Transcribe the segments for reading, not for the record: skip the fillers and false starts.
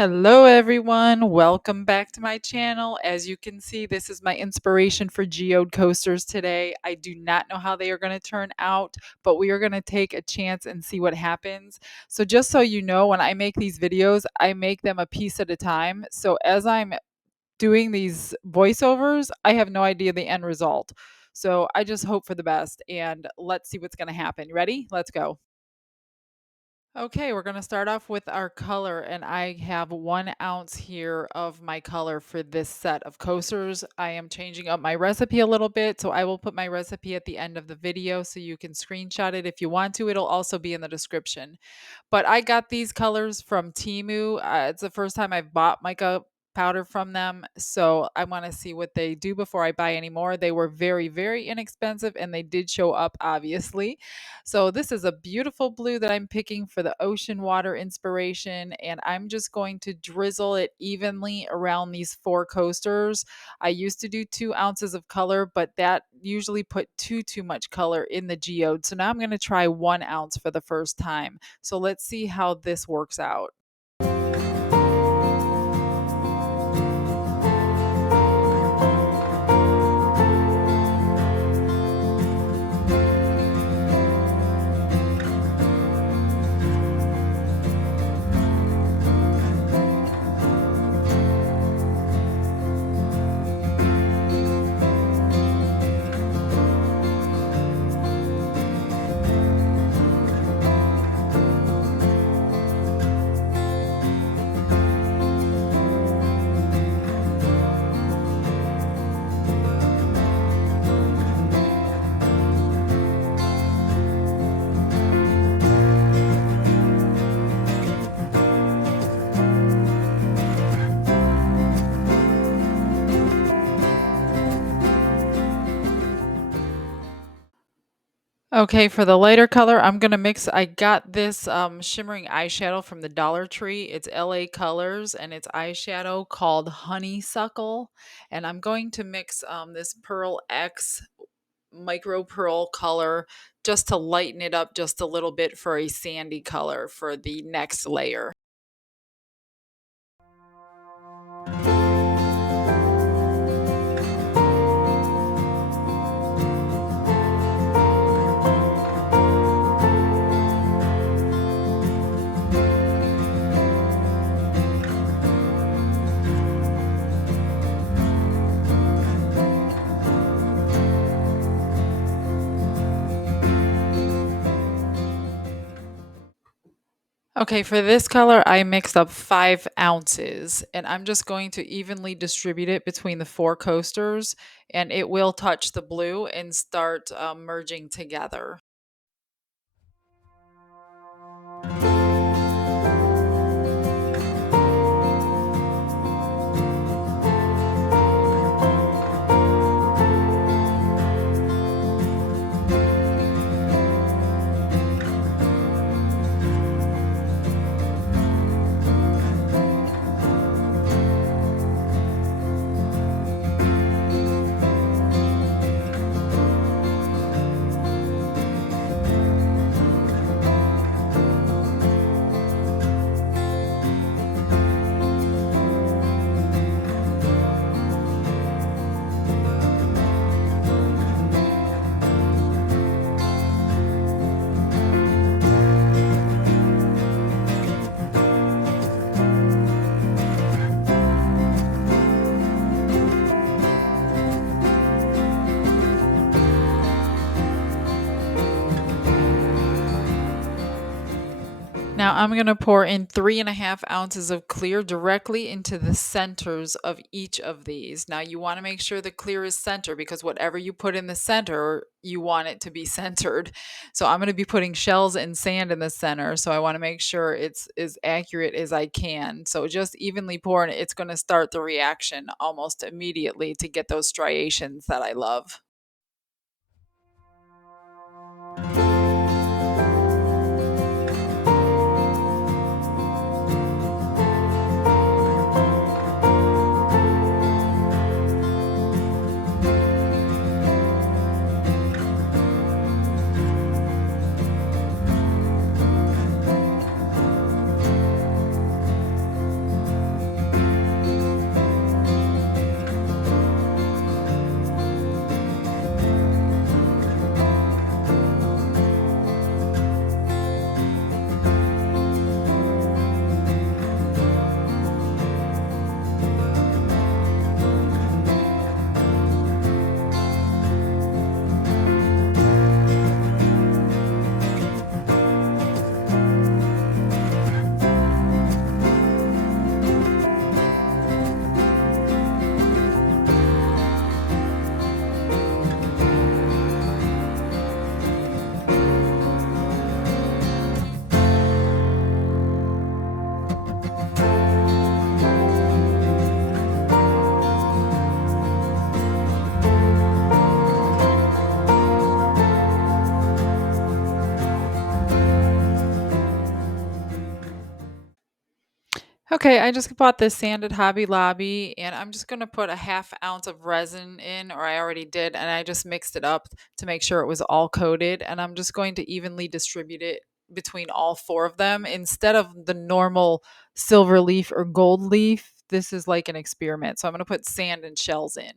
Hello everyone, welcome back to my channel. As you can see, this is my inspiration for Geode coasters today. I do not know how they are going to turn out, but we are going to take a chance and see what happens. So just so you know, when I make these videos, I make them a piece at a time. So as I'm doing these voiceovers, I have no idea the end result. So I just hope for the best and let's see what's going to happen. You ready? Let's go. Okay, we're going to start off with our color, and I have 1 ounce here of my color for this set of coasters. I am changing up my recipe a little bit, so I will put my recipe at the end of the video so you can screenshot it if you want to. It'll also be in the description. But I got these colors from Temu. It's the first time I've bought mica powder from them, so I want to see what they do before I buy any more. They were very, very inexpensive and they did show up, obviously. So this is a beautiful blue that I'm picking for the ocean water inspiration, and I'm just going to drizzle it evenly around these 4 coasters. I used to do 2 ounces of color, but that usually put too much color in the geode. So now I'm going to try 1 ounce for the first time. So let's see how this works out. Okay, for the lighter color, I'm going to mix. I got this shimmering eyeshadow from the Dollar Tree. It's LA Colors and it's eyeshadow called Honeysuckle. And I'm going to mix this Pearl X micro pearl color just to lighten it up just a little bit for a sandy color for the next layer. Okay, for this color, I mixed up 5 ounces and I'm just going to evenly distribute it between the 4 coasters and it will touch the blue and start merging together. Now I'm going to pour in 3.5 ounces of clear directly into the centers of each of these. Now you want to make sure the clear is centered because whatever you put in the center, you want it to be centered. So I'm going to be putting shells and sand in the center. So I want to make sure it's as accurate as I can. So just evenly pour and it's going to start the reaction almost immediately to get those striations that I love. Okay, I just bought this sand at Hobby Lobby and I'm just going to put a half ounce of resin in, or I already did, and I just mixed it up to make sure it was all coated. And I'm just going to evenly distribute it between all four of them instead of the normal silver leaf or gold leaf. This is like an experiment. So I'm going to put sand and shells in.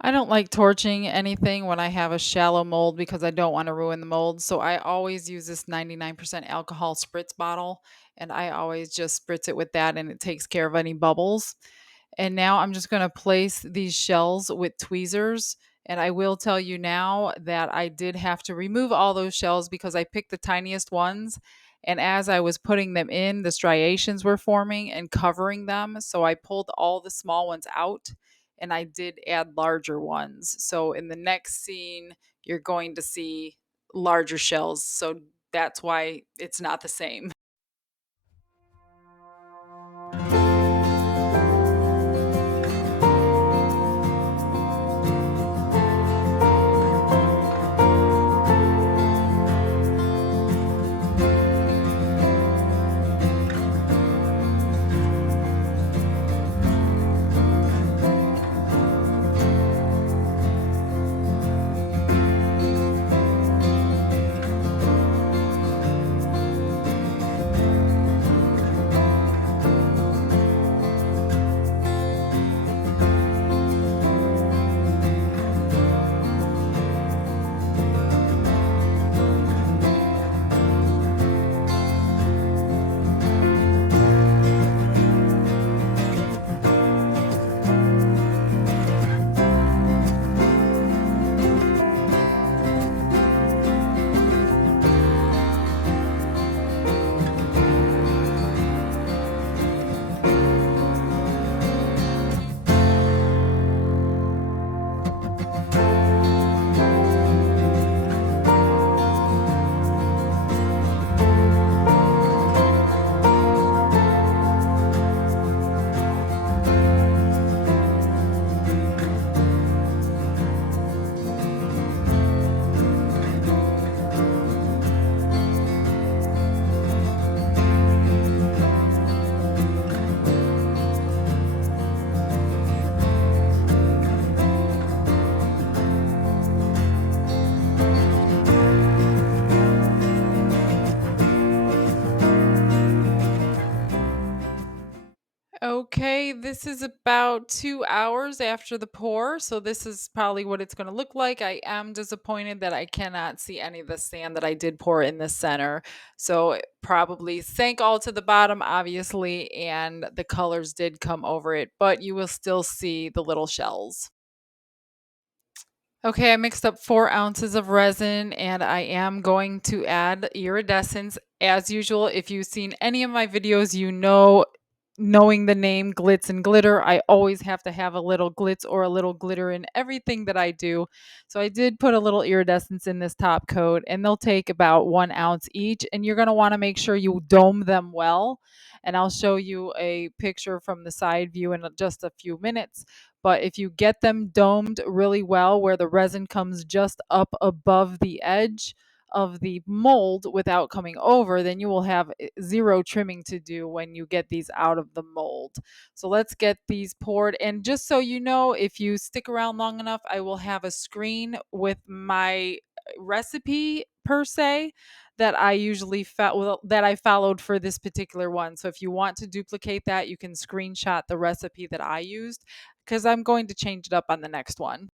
I don't like torching anything when I have a shallow mold because I don't want to ruin the mold. So I always use this 99% alcohol spritz bottle, and I always just spritz it with that and it takes care of any bubbles. And now I'm just going to place these shells with tweezers. And I will tell you now that I did have to remove all those shells because I picked the tiniest ones. And as I was putting them in, the striations were forming and covering them. So I pulled all the small ones out and I did add larger ones. So in the next scene, you're going to see larger shells. So that's why it's not the same. Okay, this is about 2 hours after the pour, so this is probably what it's going to look like. I am disappointed that I cannot see any of the sand that I did pour in the center. So it probably sank all to the bottom, obviously, and the colors did come over it, but you will still see the little shells. Okay, I mixed up 4 ounces of resin and I am going to add iridescence. As usual, if you've seen any of my videos, you know, knowing the name Glitz and Glitter, I always have to have a little glitz or a little glitter in everything that I do. So I did put a little iridescence in this top coat, and they'll take about 1 ounce each. And you're going to want to make sure you dome them well. And I'll show you a picture from the side view in just a few minutes. But if you get them domed really well, where the resin comes just up above the edge of the mold without coming over, then you will have zero trimming to do when you get these out of the mold. So let's get these poured. And just so you know, if you stick around long enough, I will have a screen with my recipe per se that I usually that I followed for this particular one. So if you want to duplicate that, you can screenshot the recipe that I used because I'm going to change it up on the next one.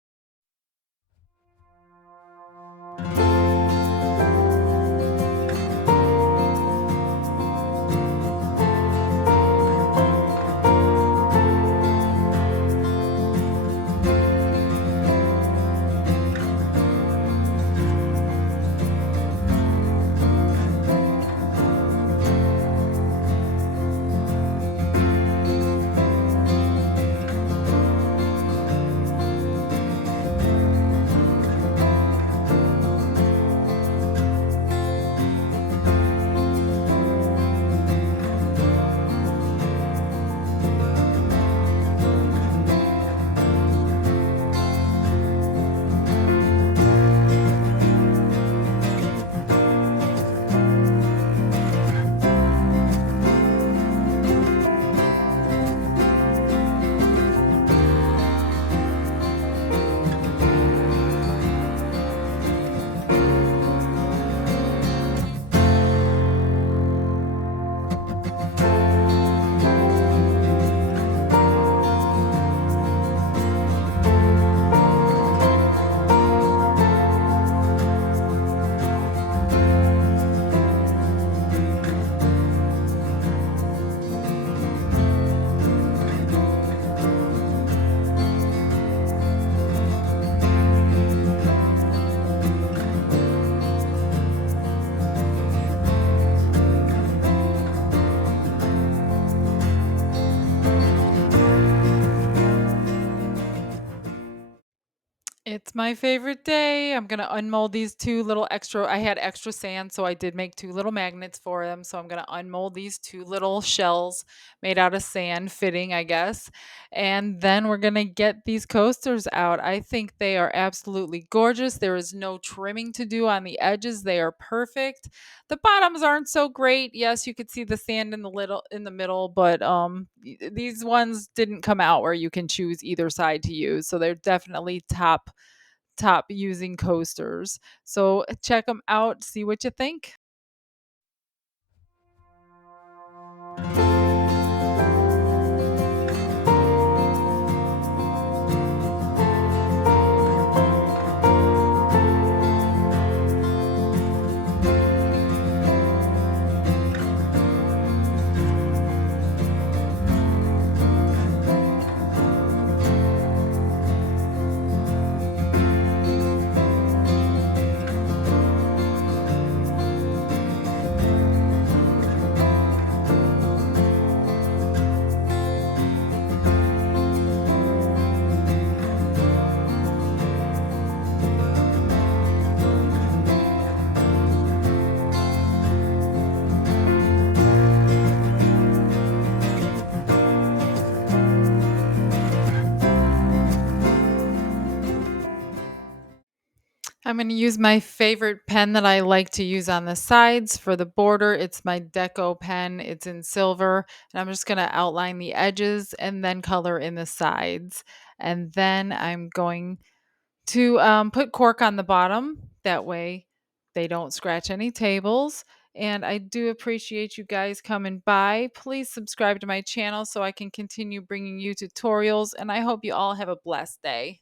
It's my favorite day. I'm gonna unmold these two little extra. I had extra sand, so I did make two little magnets for them. So I'm gonna unmold these two little shells made out of sand, fitting, I guess. And then we're gonna get these coasters out. I think they are absolutely gorgeous. There is no trimming to do on the edges. They are perfect. The bottoms aren't so great. Yes, you could see the sand in the middle, but these ones didn't come out where you can choose either side to use. So they're definitely top using coasters. So check them out, see what you think. I'm going to use my favorite pen that I like to use on the sides for the border. It's my Deco pen. It's in silver. And I'm just going to outline the edges and then color in the sides. And then I'm going to put cork on the bottom. That way they don't scratch any tables. And I do appreciate you guys coming by. Please subscribe to my channel so I can continue bringing you tutorials. And I hope you all have a blessed day.